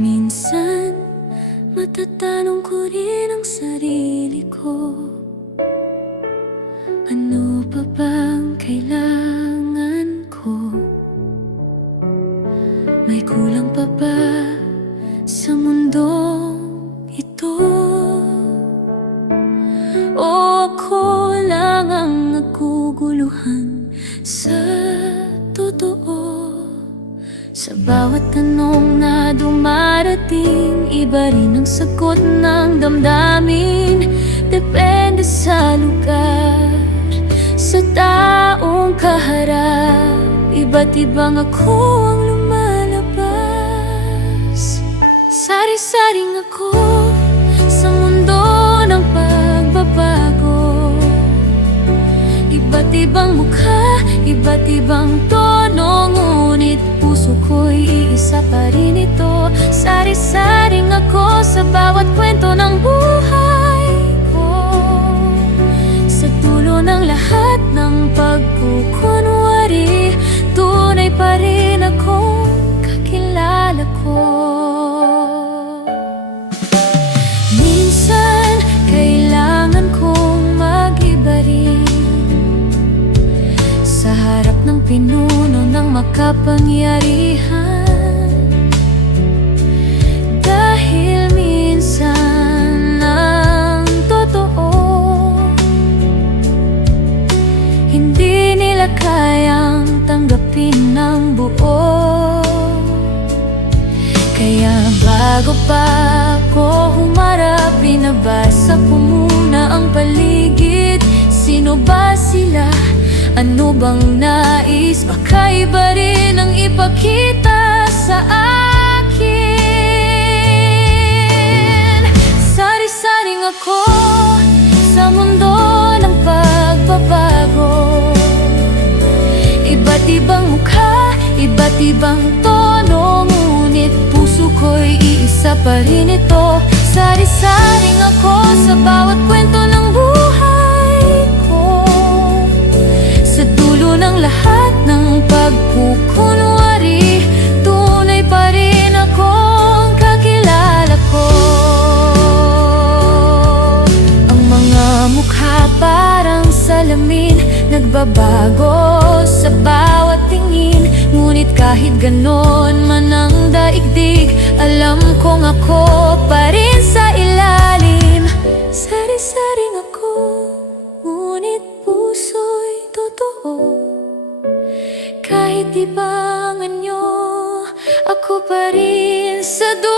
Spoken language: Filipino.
Minsan, matatanong ko rin ang sarili ko Ano pa kailangan ko? May kulang pa ba sa mundong ito? O ako lang ang naguguluhan sa totoo? Sa bawat tanong na dumarating Iba rin ang sagot ng damdamin Depende sa lugar Sa taong kaharap Iba't ibang ako ang lumalabas Sari-saring Ibang mukha, iba't ibang tono Ngunit puso ko'y iisa pa rin ito. Sari-saring ako sa bawat kwento ng buhay ko. Sa dulo ng lahat ng pagkukunwari makapangyarihan Dahil minsan ang totoo Hindi nila kayang tanggapin ng buo kaya bago pa ako humarap Binabasa ko muna ang paligid? Ano bang nais? Baka iba rin ang ipakita sa akin. Sari-saring ako sa mundo ng pagbabago. Iba't ibang mukha, iba't ibang tono Ngunit puso ko'y iisa pa rin ito. Sari-saring ako sa bawat kwento ng lahat ng pagkukunwari Tunay pa rin akong kakilala ko. Ang mga mukha parang salamin Nagbabago sa bawat tingin. Ngunit kahit ganon man ang daigdig Alam kong ako pa rin Kahit ibang anyo Ako pa rin sa dulo